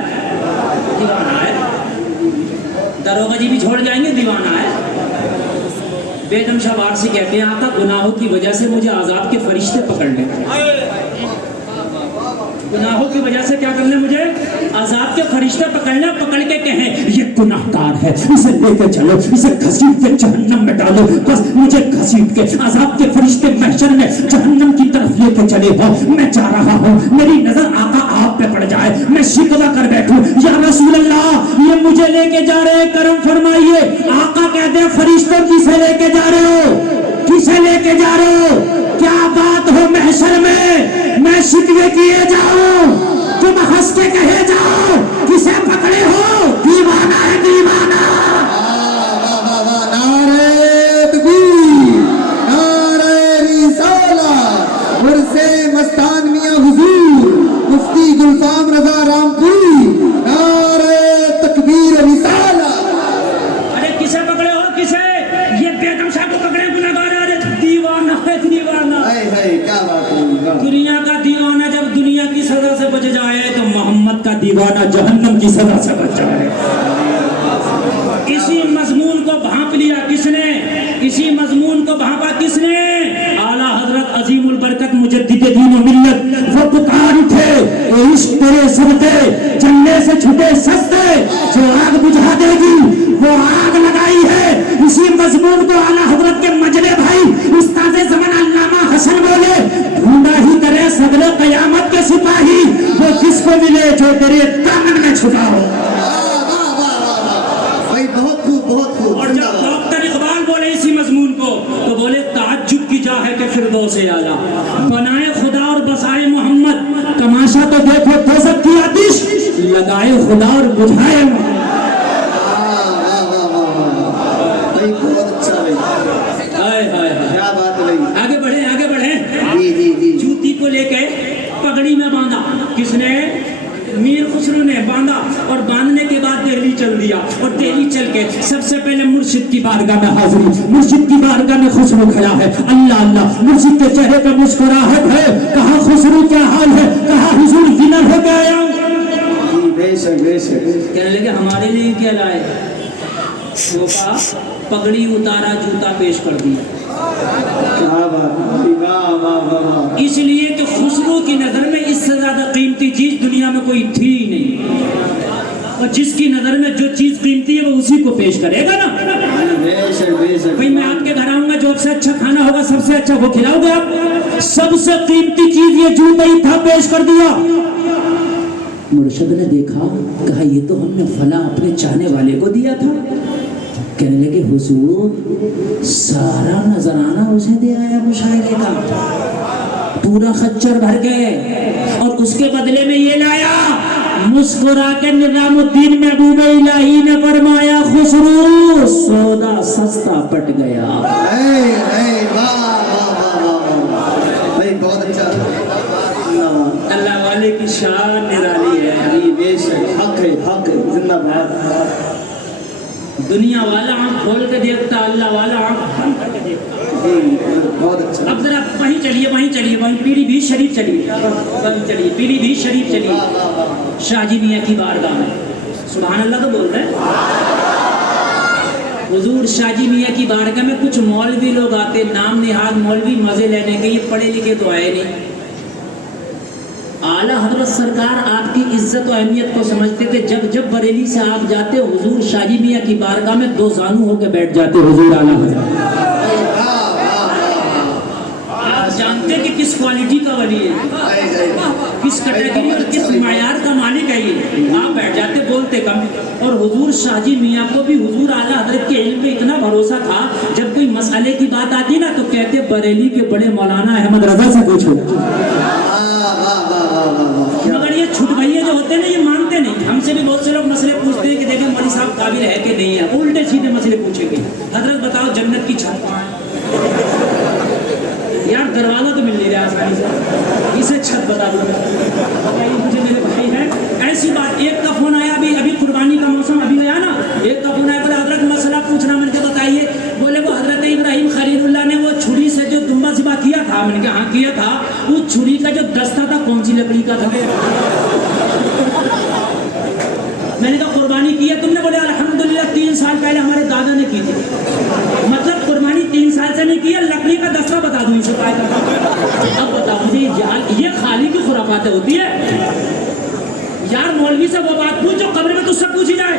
دیوانہ ہے دروغہ جی بھی چھوڑ جائیں گے دیوانہ ہے بیگم شاہ وارسی کہتے ہیں آقا گناہوں کی وجہ سے مجھے عذاب کے فرشتے پکڑ لیں گناہوں کی وجہ سے کیا کرنے مجھے عذاب کے فرشتے پکڑنے پکڑ کے کہیں یہ گناہگار ہے اسے لے کے چلو اسے گھسیٹ کے جہنم میں ڈالو بس مجھے گھسیٹ کے عذاب کے فرشتے محشر میں جہنم کی طرف لے کے چلے ہو میں جا رہا ہوں میری نظر آقا آپ پہ پڑ جائے میں شکوہ کر بیٹھوں یا رسول اللہ یہ مجھے لے کے جا رہے کرم فرمائیے آقا کہتے ہیں فرشتوں کسے لے کے جا رہے ہو کسے لے کے جا رہے ہو کیا بات ہو محشر میں شکوے کیے جاؤں تم ہنس کے کہے جاؤ کسے پکڑے ہو دیوانہ ہے دیوانہ نعرہ تکبیر نعرہ رسالت عرص مستان میاں حضور مفتی گلفام رضا رام پوری نعرہ تکبیر رسالت ارے کسے پکڑے ہو کسے یہ بیگم شاہ کو پکڑے گناہگار ارے دیوانہ ہے دیوانہ کیا بات ہے دنیا کا دیوانہ جب دنیا کی سزا سے بچ جائے تو محمد کا دیوانہ جہنم کی سزا سے بچ جائے اسی مضمون کو بھانپ لیا کس نے اسی مضمون کو بھانپا کس نے اعلیٰ حضرت عظیم البرکت مجدد دین و ملت وہ پکار اٹھے اے عشق تیرے صدقے جننے سے چھٹے سستے جو آگ بجھا دے گی وہ آگ لگائی ہے اسی مضمون کو اعلیٰ حضرت کے مجلے بھائی استاد زمان علامہ حسن بولے ڈھونڈا ہی کرے صدر قیامت کے سپاہی وہ کس کو ملے جو تیرے دامن میں چھپا ہو بہت خوب اور جب ڈاکٹر اقبال بولے اسی مضمون کو تو بولے تعجب کی جا ہے کہ فردوس اعلیٰ بنائے خدا اور بسائے محمد تماشا تو دیکھو دوزخ کی آتش لگائے خدا اور بجھائے محمد آگے بڑھیں جوتی کو لے کے پگڑی میں باندھا کس نے میر خسرو نے باندھا اور باندھنے کے بعد دہلی چل دیا اور دہلی چل کے سب سے پہلے مرشد کی بارگاہ میں حاضری مرشد کی بارگاہ میں خسرو کھڑا ہے اللہ اللہ مرشد کے چہرے پہ مسکراہٹ ہے کہا خسرو کیا حال ہے کہا حضور ونر ہو کے آیا ہوں کہنے لگے ہمارے لیے کیا لائے وہ کہا پگڑی اتارا جوتا پیش کر دیا کیا بات ہے، واہ واہ واہ واہ، اس لیے کہ خسرو کی نظر میں اس سے زیادہ قیمتی چیز دنیا میں کوئی تھی ہی نہیں، اور جس کی نظر میں جو چیز قیمتی ہے وہ اسی کو پیش کرے گا نا۔ بے شک بے شک، بھئی میں آپ کے گھر آؤں گا، جو سب سے اچھا کھانا ہوگا سب سے اچھا وہ کھلاؤ گے آپ؟ سب سے قیمتی چیز یہ جوتا ہی تھا، پیش کر دیا۔ مرشد نے دیکھا، کہا یہ تو ہم نے فلاں اپنے چاہنے والے کو دیا تھا۔ کہنے لگے حضور سارا نذرانہ اسے دے آیا مشاعرے کا، پورا خچر بھر گئے، اور اس کے بدلے میں یہ لایا۔ مسکرا کے نظام الدین محبوب الہی نے فرمایا خسرو سودا سستا پٹ گیا۔ اے اے واہ واہ واہ واہ واہ، بھائی بہت اچھا، اللہ اللہ والے کی شان نرالی ہے۔ جی بے شک، حق ہے حق ہے، زندہ باد، دنیا والا آنکھ کھول کے دیکھتا، اللہ والا آنکھ بند کر کے دیکھتا۔ جی بہت اچھا، اب ذرا وہیں چلیے وہیں پیلی بھی شریف چلیے، وہیں چلیے پیلی بھی شریف چلیے، واہ واہ واہ، شاہ جی میاں کی بارگاہ میں۔ سبحان اللہ تو بولتے ہیں۔ حضور شاہ جی میاں کی بارگاہ میں کچھ مولوی لوگ آتے، نام نہاد مولوی، مزے لینے کے، یہ پڑھے لکھے تو آئے نہیں۔ اعلیٰ حضرت سرکار آپ کی عزت و اہمیت کو سمجھتے تھے، جب جب بریلی سے آپ جاتے حضور شاہ جی میاں کی بارگاہ میں دو زانو ہو کے بیٹھ جاتے حضور اعلیٰ حضرت۔ واہ واہ واہ، آپ جانتے کہ کس کوالٹی کا ولی ہے، کس کیٹیگری اور کس معیار کا مالک ہے یہ۔ آپ بیٹھ جاتے، بولتے کم، اور حضور شاہ جی میاں کو بھی حضور اعلیٰ حضرت کے علم پہ اتنا بھروسہ تھا، جب کوئی مسئلے کی بات آتی نا تو کہتے بریلی کے بڑے مولانا احمد رضا سے پوچھو۔ مگر یہ چھٹ بھائیے جو ہوتے ہیں نا یہ مانتے نہیں۔ ہم سے بھی بہت سے لوگ مسئلے پوچھتے ہیں کہ دیکھیں مولوی صاحب قابل ہے کہ نہیں ہے، الٹے سیدھے مسئلے پوچھیں گے۔ حضرت بتاؤ جنت کی چھت کہاں ہے؟ یار دروازہ تو مل نہیں رہا آسانی سے، اسے چھت بتا دو، بتائیے مجھے میرے بھائی ہے۔ ایسی بات، ایک کا فون آیا، ابھی قربانی کا موسم ابھی گیا نا، ایک کا فون آیا، بولے حضرت مسئلہ پوچھنا، میں نے کہا بتائیے۔ بولے وہ حضرت ابراہیم خلیل اللہ نے وہ چھری سے جو دمبا ذبح کیا تھا، میں نے کہا ہاں کیا تھا، اس چھری کا جو دستہ تھا کون سی لکڑی کا تھا؟ میں نے کہا قربانی کی ہے تم نے؟ بولے الحمدللہ 3 سال پہلے ہمارے دادا نے کی تھی۔ مطلب قربانی 3 سال سے نہیں کی ہے، لکڑی کا دستہ بتا دوں اسے پائے گا۔ اب بتاؤ مجھے یہ خالی کی خرافاتیں ہوتی ہے؟ یار مولوی سے وہ بات پوچھ جو قبر میں تجھ سے پوچھی جائے۔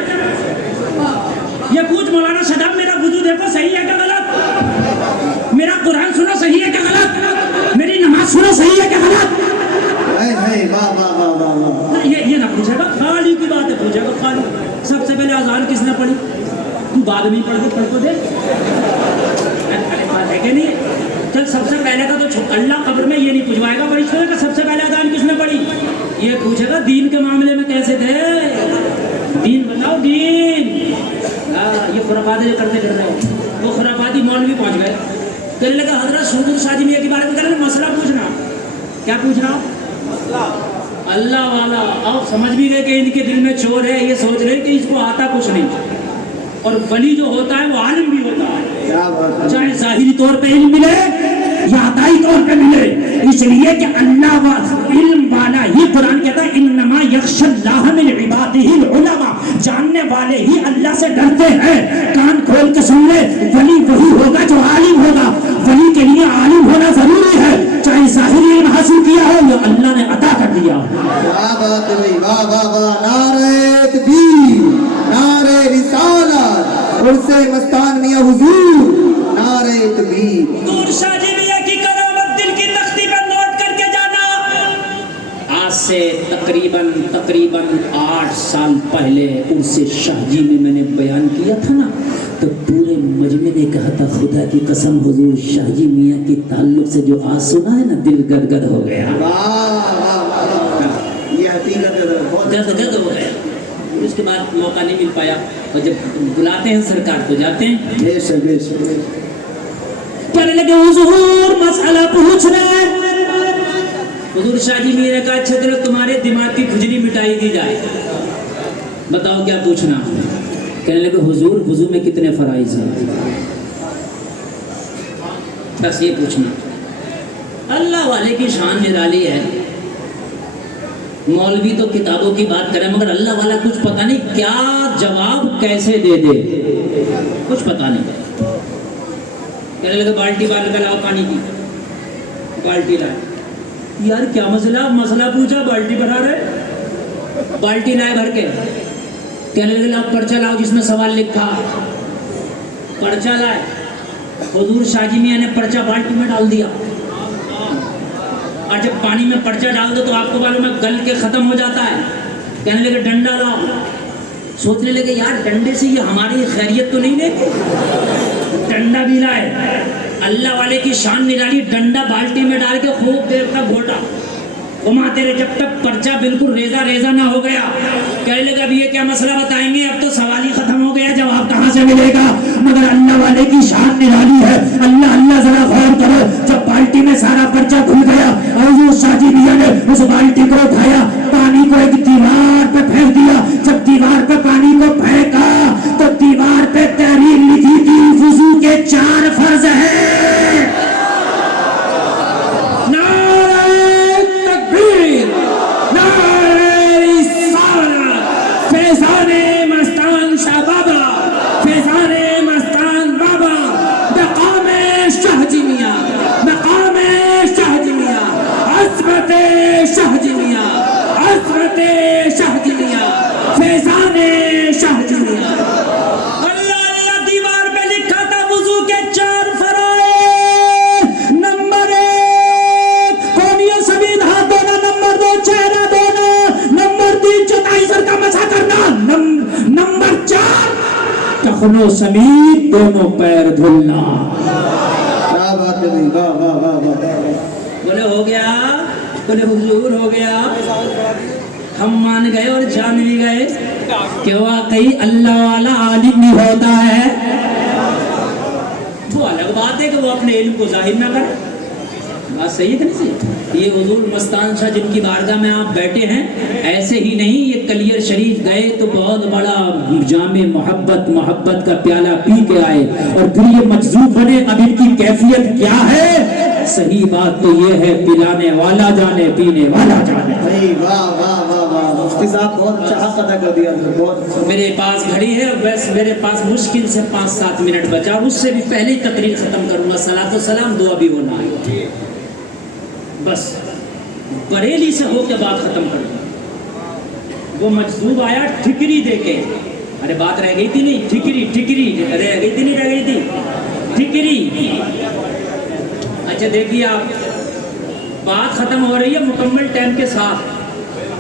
یہ پوچھ مولانا شاداب میرا وضو دیکھو صحیح ہے کہ غلط، میرا قرآن سنو صحیح ہے کہ غلط، میری نماز سنو صحیح ہے کہ غلط۔ یہ نہ پوچھے گا، خالی کی بات ہے پوچھے گا خالی۔ سب سے پہلے اذان کس نے پڑھی؟ تو بعد میں پڑھ کو دے، بات ہے کہ نہیں؟ چل سب سے پہلے کا تو اللہ قبر میں یہ نہیں پوچھوائے گا فرشتوں کا سب سے پہلے اذان کس نے پڑھی، یہ پوچھے گا دین کے معاملے میں کیسے تھے، دین بتاؤ دین۔ یہ خرافات جو کرتے رہے ہو، وہ خرافاتی مولوی پہنچ گئے، کہنے لگا حضرت حضور شاہ جی میاں کے بارے میں کہنے لگا مسئلہ پوچھنا۔ کیا پوچھنا؟ اللہ والا۔ اب سمجھ بھی گئے کہ ان کے دل میں چور ہے، یہ سوچ رہے کہ اس کو آتا کچھ نہیں، اور ولی جو ہوتا ہے وہ عالم بھی ہوتا ہے، چاہے ظاہری طور پہ علم ملے یا عطائی طور پہ ملے، اس لیے کہ اللہ علم والا ہی، قرآن کہتا ہے انما یخشی اللہ من عبادہ العلماء، جاننے والے ہی اللہ سے ڈرتے ہیں۔ کان کھول کے سن لے، ولی وہی ہوگا جو عالم ہوگا، ولی کے لیے عالم ہونا ضروری ہے، چاہے ظاہری علم حاصل کیا ہو یا اللہ نے عطا کر دیا۔ واہ بات ہے بھائی، واہ واہ واہ، نعرہ تکبیر، نعرہ رسالت، عرص مستان میاں حضور، نعرہ تکبیر۔ حضور شاہ جی میاں کی کرامت دل کی تختی پر نوٹ کر کے جانا۔ آج سے تقریباً 8 سال پہلے عرص شاہ جی میں نے بیان کیا تھا نا، تو پورے مجمع نے کہا تھا خدا کی قسم حضور شاہ جی میاں کے تعلق سے جو آج سنا ہے نا دل گدگد ہو گیا، یہ حقیقت ہے، بہت گدگد ہو گیا۔ اس کے بعد موقع نہیں مل پایا، اور جب بلاتے ہیں سرکار تو جاتے ہیں۔ بے شک بے شک۔ کہنے لگے حضور مسئلہ پوچھ رہے ہیں۔ حضور شاہ جی میاں کا اچھا چلو تمہارے دماغ کی کھجلی مٹائی دی جائے، بتاؤ کیا پوچھنا؟ کہنے لگے حضور وضو میں کتنے فرائض ہیں، بس یہ پوچھنا۔ اللہ والے کی شان نرالی ہے، مولوی تو کتابوں کی بات کرے مگر اللہ والا کچھ پتہ نہیں کیا جواب کیسے دے دے، کچھ پتہ نہیں۔ کہنے لگے بالٹی بال کا لاؤ پانی کی. بالٹی لائے. یار کیا مسئلہ پوچھا, بالٹی بنا رہے. بالٹی لائے بھر کے. کہنے لگے لاؤ پرچہ لاؤ جس میں سوال لکھا. پرچہ لائے. حضور شاہ جی میاں نے پرچہ بالٹی میں ڈال دیا. اور جب پانی میں پرچہ ڈال دو تو آپ کو معلوم ہے گل کے ختم ہو جاتا ہے. کہنے لگے ڈنڈا لاؤ. سوچنے لگے یار ڈنڈے سے یہ ہماری خیریت تو نہیں لے. ڈنڈا بھی لائے. اللہ والے کی شان نرالی. ڈنڈا بالٹی میں ڈال کے خوب دیر تک گھوٹا گھماتے رہے جب تک پرچہ بالکل ریزہ ریزہ نہ ہو گیا. کہنے لگا اب یہ کیا مسئلہ بتائیں گے, اب تو سوال ہی ختم ہو گیا, جواب کہاں سے ملے گا. مگر اللہ والے کی شان نرالی ہے. اللہ اللہ ذرا غور کرو. جب بالٹی میں سارا پرچہ گھل گیا اور حضور شاہ جی میاں نے اس بالٹی کو اٹھایا, پانی کو ایک دیوار پہ پھینک دیا. جب دیوار پہ پانی کو پھینکا تو دیوار پہ تحریر لکھی تھی وضو کے 4 فرض ہیں. ٹخنوں سمیت دونوں پیر دھلنا. کیا بات ہے بھائی, واہ واہ واہ واہ. بولے ہو گیا, بولے حضور ہو گیا. ہم مان گئے اور جان بھی گئے کہ واقعی اللہ والا عالم بھی ہوتا ہے. وہ الگ بات ہے کہ وہ اپنے علم کو ظاہر نہ کرے. بات صحیح ہے کہ نہیں. یہ حضور مستان شاہ جن کی بارگاہ میں آپ بیٹھے ہیں ایسے ہی نہیں, یہ کلیر شریف گئے تو بہت بڑا جام محبت کا پیالہ پی کے آئے اور پھر یہ مجذوب بنے. اب ان کی کیفیت کیا ہے؟ صحیح بات تو یہ ہے پلانے والا جانے پینے والا جانے. بھائی واہ واہ واہ واہ, مفتی صاحب بہت اچھا حق ادا کر دیا. بہت اچھا. میرے پاس گھڑی ہے, بس میرے پاس مشکل سے 5-7 منٹ بچا, اس سے بھی پہلے ہی تقریر ختم کروں گا. صلاۃ و سلام دعا بھی ہونا ہے. بس بریلی سے ہو کے بات ختم کر دوں. وہ مجذوب آیا ٹھکری دے کے. ارے بات رہ گئی تھی نہیں, ٹھکری رہ گئی تھی نہیں, رہ گئی تھی ٹھکری. اچھا دیکھیے آپ, بات ختم ہو رہی ہے مکمل ٹائم کے ساتھ.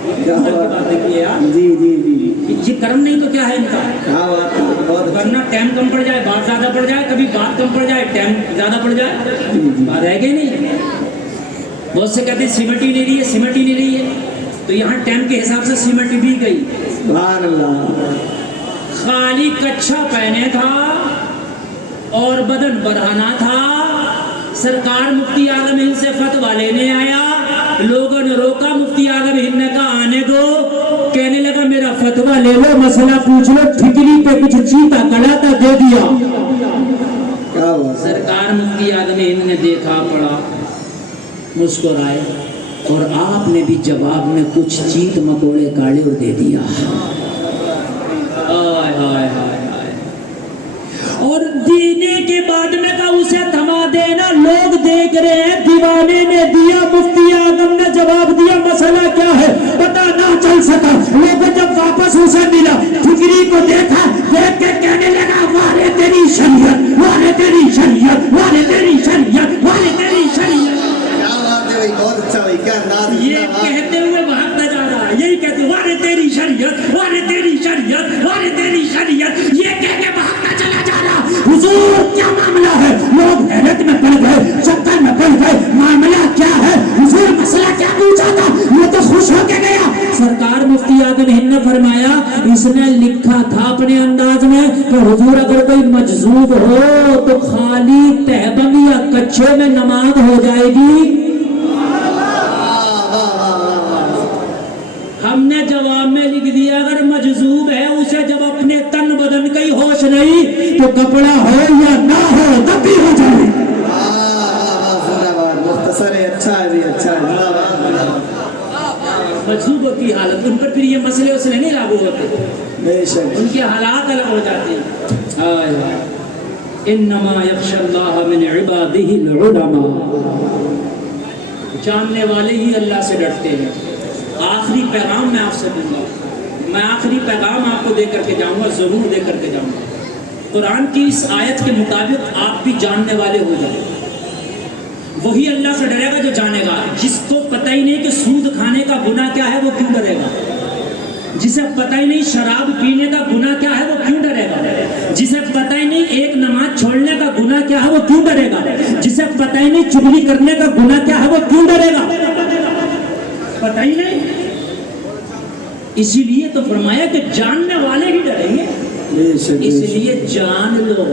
دیکھیے یار, جی جی جی, یہ کرم نہیں تو کیا ہے ان کا. کیا بات ہے, بہت اچھا. ورنہ ٹائم کم پڑ جائے بات زیادہ پڑ جائے, کبھی بات کم پڑ جائے ٹائم زیادہ پڑ جائے, بات رہ گئی نہیں. بہت سے کہتے ہیں سمٹ ہی نہیں رہی ہے, تو یہاں ٹائم کے حساب سے سمٹ بھی گئی. سبحان اللہ. خالی کچھا پہنے تھا اور بدن بڑھانا تھا. سرکار مفتی اعظم ہند سے فتویٰ لینے آیا, لوگوں نے روکا, مفتی اعظم ہند نے کہا آنے دو. کہنے لگا میرا فتویٰ لے لو, مسئلہ پوچھ لو. ٹھکری پہ کچھ چیتا کڑا تھا, دے دیا. سرکار مفتی اعظم ہند نے دیکھا, پڑھا, مسکرائے اور آپ نے بھی جواب میں کچھ چیت مکوڑے کاڑے اور دے دیا. آئے آئے آئے آئے. اور دینے کے بعد میں کہا اسے تھما دینا, لوگ دیکھ رہے ہیں. دیوانے نے دیا, مفتی اعظم نے جواب دیا. مسئلہ کیا ہے پتہ نہ چل سکا. لوگوں جب واپس اسے ملا, ٹھکری کو دیکھا, دیکھ کے کہنے لگا وارے تیری شریعت, وارے تیری شریعت, وارے تیری شریعت, وارے تیری شریعت. بہت اچھا بھائی, کیا انداز. یہ کہتے ہوئے بھاگتا جا رہا ہے, یہی کہتے وارے تیری شریعت, وارے تیری شریعت, وارے تیری شریعت, یہ کہہ کے بھاگتا چلا جا رہا. حضور کیا معاملہ ہے؟ لوگ حیرت میں پڑ گئے, چکر میں پڑ گئے. معاملہ کیا ہے حضور, مسئلہ کیا پوچھا تھا؟ یہ تو خوش ہو کے گیا. سرکار مفتی اعظم ہند نے فرمایا اس نے لکھا تھا اپنے انداز میں کہ حضور اگر کوئی مجذوب ہو تو خالی تہبند یا کچھے میں نماز ہو جائے گی. ہم نے جواب میں لکھ دیا اگر مجذوب ہے اسے جب اپنے تن بدن کا ہی ہوش نہیں تو کپڑا ہو یا نہ ہو تب بھی ہو جائے. مختصر ہے, اچھا ہے بھی, اچھا ہے. مجذوبوں کی حالت, ان پر پھر یہ مسئلے اسے نہیں لاگو ہوتے, بے شک ان کے حالات الگ ہو جاتے ہیں. انما یخشی اللہ من عبادہ العلماء، جاننے والے ہی اللہ سے ڈرتے ہیں۔ آخری پیغام میں آپ سے دوں گا، میں آخری پیغام آپ کو دے کر کے جاؤں گا، ضرور دے کر کے جاؤں گا۔ قرآن کی اس آیت کے مطابق آپ بھی جاننے والے ہو جائیں، وہی اللہ سے ڈرے گا جو جانے گا۔ جس کو پتہ ہی نہیں کہ سود کھانے کا گناہ کیا ہے وہ کیوں ڈرے گا؟ جسے پتہ ہی نہیں شراب پینے کا گناہ کیا ہے وہ کیوں ڈرے گا؟ جسے پتہ ہی نہیں ایک نماز چھوڑنے کا گناہ کیا ہے وہ کیوں ڈرے گا؟ جسے پتہ ہی نہیں چغلی کرنے کا گناہ کیا ہے وہ کیوں ڈرے گا؟ پتہ ہی نہیں۔ اسی لیے تو فرمایا کہ جاننے والے ہی ڈریں گے، اس لیے جان لو۔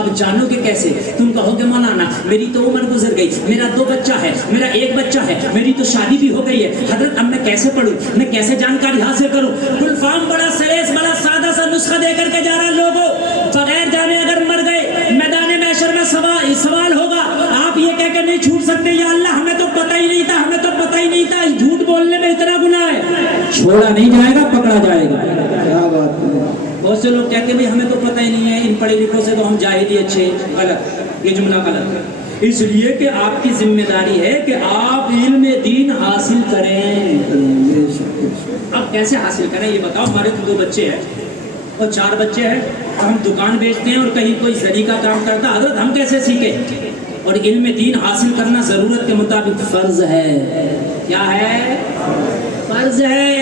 اب جانو گے کیسے؟ تم کہو گے مولانا میری تو عمر گزر گئی، میرا 2 بچہ ہے، میرا 1 بچہ ہے، میری تو شادی بھی ہو گئی ہے، حضرت اب میں کیسے پڑھوں، میں کیسے جانکاری حاصل کروں؟ فل فارم بڑا سلیس بڑا سادہ سا نسخہ دے کر کے جا رہا لوگوں، بغیر جانے اگر مر گئے میدان محشر میں سوال ہوگا، آپ یہ کہہ کے نہیں چھوٹ سکتے یا اللہ ہمیں تو پتہ ہی نہیں تھا، ہمیں تو پتہ ہی نہیں تھا۔ جھوٹ بولنے میں اتنا گناہ ہے، چھوڑا نہیں جائے گا، پکڑا جائے گا۔ کیا بات ہے۔ بہت سے لوگ کہتے ہیں بھائی ہمیں تو پتہ ہی نہیں ہے، ان پڑھے لکھوں سے تو ہم جاہل ہی اچھے۔ غلط، یہ جملہ غلط ہے۔ اس لیے کہ آپ کی ذمہ داری ہے کہ آپ علم دین حاصل کریں۔ اب کیسے حاصل کریں یہ بتاؤ؟ ہمارے تو 2 بچے ہیں اور 4 بچے ہیں، ہم دکان بیچتے ہیں اور کہیں کوئی زری کا کام کرتا ہے، حضرت ہم کیسے سیکھیں؟ اور علم دین حاصل کرنا ضرورت کے مطابق فرض ہے۔ کیا ہے؟ فرض ہے۔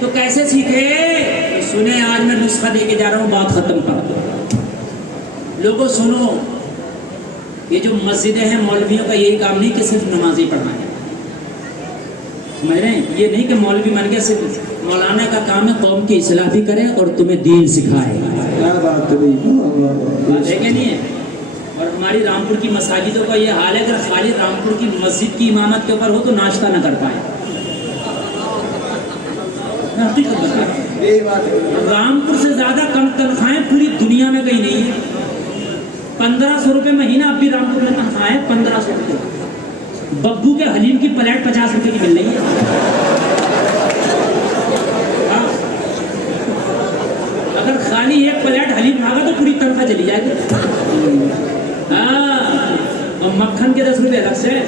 تو کیسے سیکھے؟ سنیں، آج میں نسخہ دے کے جا رہا ہوں، بات ختم کر۔ لوگوں سنو، یہ جو مسجدیں ہیں مولویوں کا یہی کام نہیں کہ صرف نمازی پڑھنا ہے، سمجھ رہے ہیں؟ یہ نہیں کہ مولوی بن گیا، صرف مولانا کا کام ہے قوم کی اصلاح بھی کرے اور تمہیں دین سکھائے۔ کیا بات ہے بھائی، بات ہے کہ نہیں ہے؟ اور ہماری رامپور کی مساجدوں کا یہ حال ہے، اگر خالی رامپور کی مسجد کی امامت کے اوپر ہو تو ناشتہ نہ کر پائے۔ حقیقت بتا رہا ہوں، یہ بات ہے۔ رامپور سے زیادہ کم تنخواہیں پوری دنیا میں کہیں نہیں ہے۔ 1500 روپے مہینہ اب بھی رامپور میں تنخواہ ہے، 1500 روپے۔ ببو کے حلیم کی پلیٹ 50 روپے کی مل رہی ہے۔ ہاں، اگر خالی 1 پلیٹ حلیم کھاگا تو پوری تنخواہ چلی جائے گی۔ ہاں، اور مکھن کے 10 روپے الگ سے۔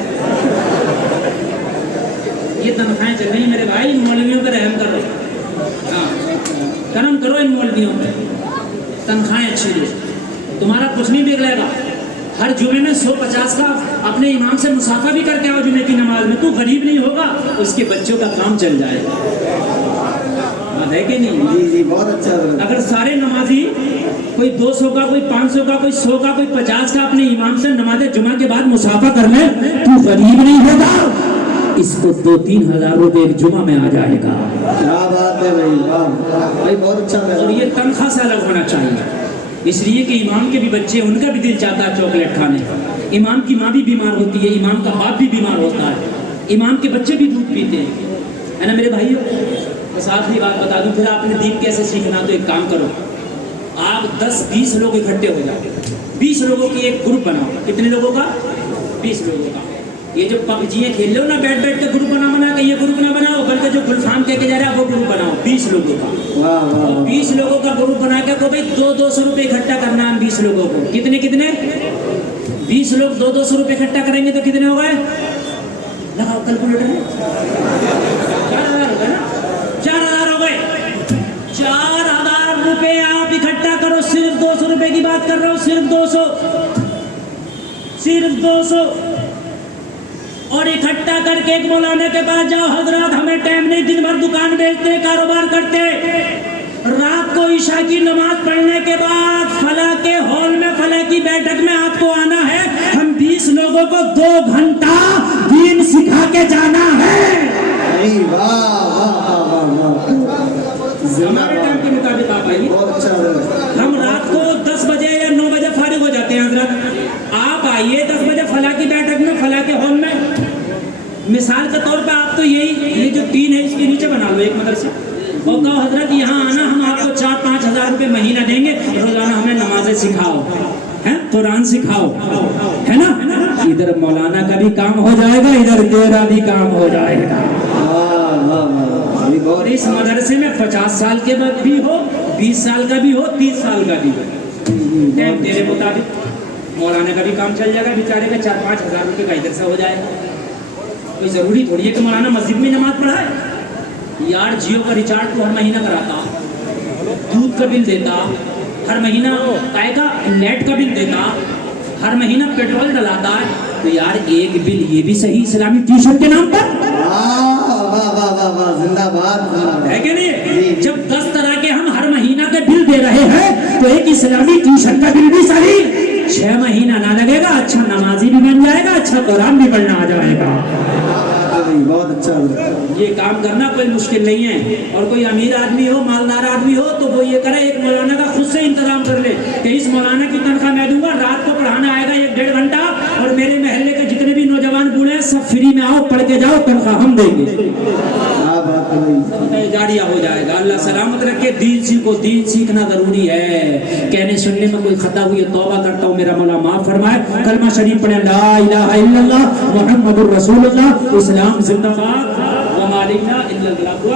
یہ تنخواہیں چل رہی ہیں میرے بھائی، ان مولویوں پہ رحم کرو، ہاں کرم کرو ان مولویوں پہ، تنخواہیں اچھی دو، تمہارا کچھ نہیں بگڑے گا۔ ہر جمعے میں 150 کا اپنے امام سے مسافہ بھی کر کے آؤ جمعے کی نماز میں، تو غریب نہیں ہوگا، اس کے بچوں کا کام چل جائے گا۔ بات ہے کہ نہیں؟ جی جی، بہت اچھا۔ اگر سارے نمازی کوئی 200 کا، کوئی 500 کا، کوئی 100 کا، کوئی 50 کا اپنے امام سے نماز جمعہ کے بعد مسافہ کر لیں، تو غریب نہیں ہوگا، اس کو 2-3 ہزار روپے ایک جمعہ میں آ جائے گا۔ کیا بات ہے بھائی، واہ بھائی، بہت اچھا۔ اور یہ تنخواہ سے الگ ہونا چاہیے، اس لیے کہ امام کے بھی بچے، ان کا بھی دل چاہتا ہے چاکلیٹ کھانے، امام کی ماں بھی بیمار ہوتی ہے، امام کا باپ بھی بیمار ہوتا ہے، امام کے بچے بھی دودھ پیتے ہیں، ہے نا میرے بھائیو؟ بس آخری بات بتا دوں، پھر آپ نے دین کیسے سیکھنا؟ تو ایک کام کرو، آپ 10-20 لوگ اکٹھے ہو جاؤ، 20 لوگوں کی ایک گروپ بناؤ۔ کتنے لوگوں کا؟ 20 لوگوں کا۔ یہ جو پبجیاں کھیل لو نا بیٹھ کے گروپ بنا کے، یہ گروپ نہ بناؤ، بلکہ جو گلفام کہہ کے جا رہا ہے وہ گروپ بناؤ 20 لوگوں کا۔ اور 20 لوگوں کا گروپ بنا کے کو بھائی 200 روپے اکٹھا کرنا ہے 20 لوگوں کو۔ کتنے 20 لوگ 200 روپے اکٹھا کریں گے تو کتنے ہو گئے؟ لگاؤ کیلکولیٹر میں، 4000 ہو گئے نا؟ 4000 ہو گئے۔ 4000 روپے آپ اکٹھا کرو، صرف 200 روپے کی بات کر رہا ہوں، صرف 200، صرف 200، اور اکٹھا کر کے ایک مولانا کے پاس جاؤ، حضرات ہمیں ٹائم نہیں، دن بھر دکان بیچتے، کاروبار کرتے، رات کو عشاء کی نماز پڑھنے کے بعد فلاں کے ہال میں، فلاں کی بیٹھک میں آپ کو آنا ہے، ہم 20 لوگوں کو 2 گھنٹہ دین سکھا کے جانا ہے۔ ہمارے ٹائم کے مطابق آپ آئیے، ہم رات کو 10 بجے یا 9 بجے فارغ ہو جاتے ہیں، حضرت آپ آئیے 10 بجے فلاں کی بیٹھک میں، فلاں کے ہال میں۔ مثال کے طور پہ آپ تو یہ جو ٹین ہے اس کے نیچے بنا لو ایک مدرسہ، اور کہو حضرت یہاں آنا، ہم آپ کو 4-5 ہزار روپے مہینہ دیں گے، روزانہ ہمیں نمازیں سکھاؤ، قرآن سکھاؤ، ہے نا؟ ادھر مولانا کا بھی کام ہو جائے گا، ادھر تیرا بھی کام ہو جائے گا۔ اور اس مدرسے میں 50 سال کے بعد بھی ہو، 20 سال کا بھی ہو، 30 سال کا بھی ہو، ٹائم تیرے مطابق مولانا کا بھی کام چل جائے گا، بیچارے کا 4-5 ہزار روپے کا ادھر سے ہو جائے گا. کوئی ضروری تھوڑی ہے کہ مولانا مسجد میں نماز پڑھائے. یار جیو کا ریچارج تو ہر مہینہ کراتا، دودھ کا بل دیتا، ہر مہینہ کائے کا نیٹ کا بل دیتا، ہر مہینہ پیٹرول ڈلاتا ہے، تو یار ایک بل یہ بھی صحیح اسلامی ٹیوشن کے نام پر زندہ باد ہے کہ نہیں؟ جب 10 طرح کے ہم ہر مہینہ کے بل دے رہے ہیں تو ایک اسلامی ٹیوشن کا بل بھی صحیح. 6 مہینہ نہ لگے گا، اچھا نمازی بھی بن جائے گا، اچھا قرآن بھی پڑھنا آ جائے گا. بہت اچھا. یہ کام کرنا کوئی مشکل نہیں ہے. اور کوئی امیر آدمی ہو، مالدار آدمی ہو تو وہ یہ کرے ایک مولانا کا خود سے انتظام کر لے کہ اس مولانا کی تنخواہ میں دوں گا، رات کو پڑھانا آئے گا 1-1.5 گھنٹہ، اور میرے محلے کے جتنے بھی نوجوان بوڑھے ہیں سب فری میں آؤ، پڑھ کے جاؤ، تنخواہ ہم دیں گے. جاریہ ہو جائے گا. اللہ سلامت رکھے. دین سیکھو، دین سیکھنا ضروری ہے. کہنے سننے میں کوئی خطا ہوئی ہے توبہ کرتا ہوں، میرا مولا معاف فرمائے. کلمہ شریف پڑھیں، لا الہ الا اللہ محمد الرسول اللہ. اسلام زندہ باد. وما علینا الا البلاغ.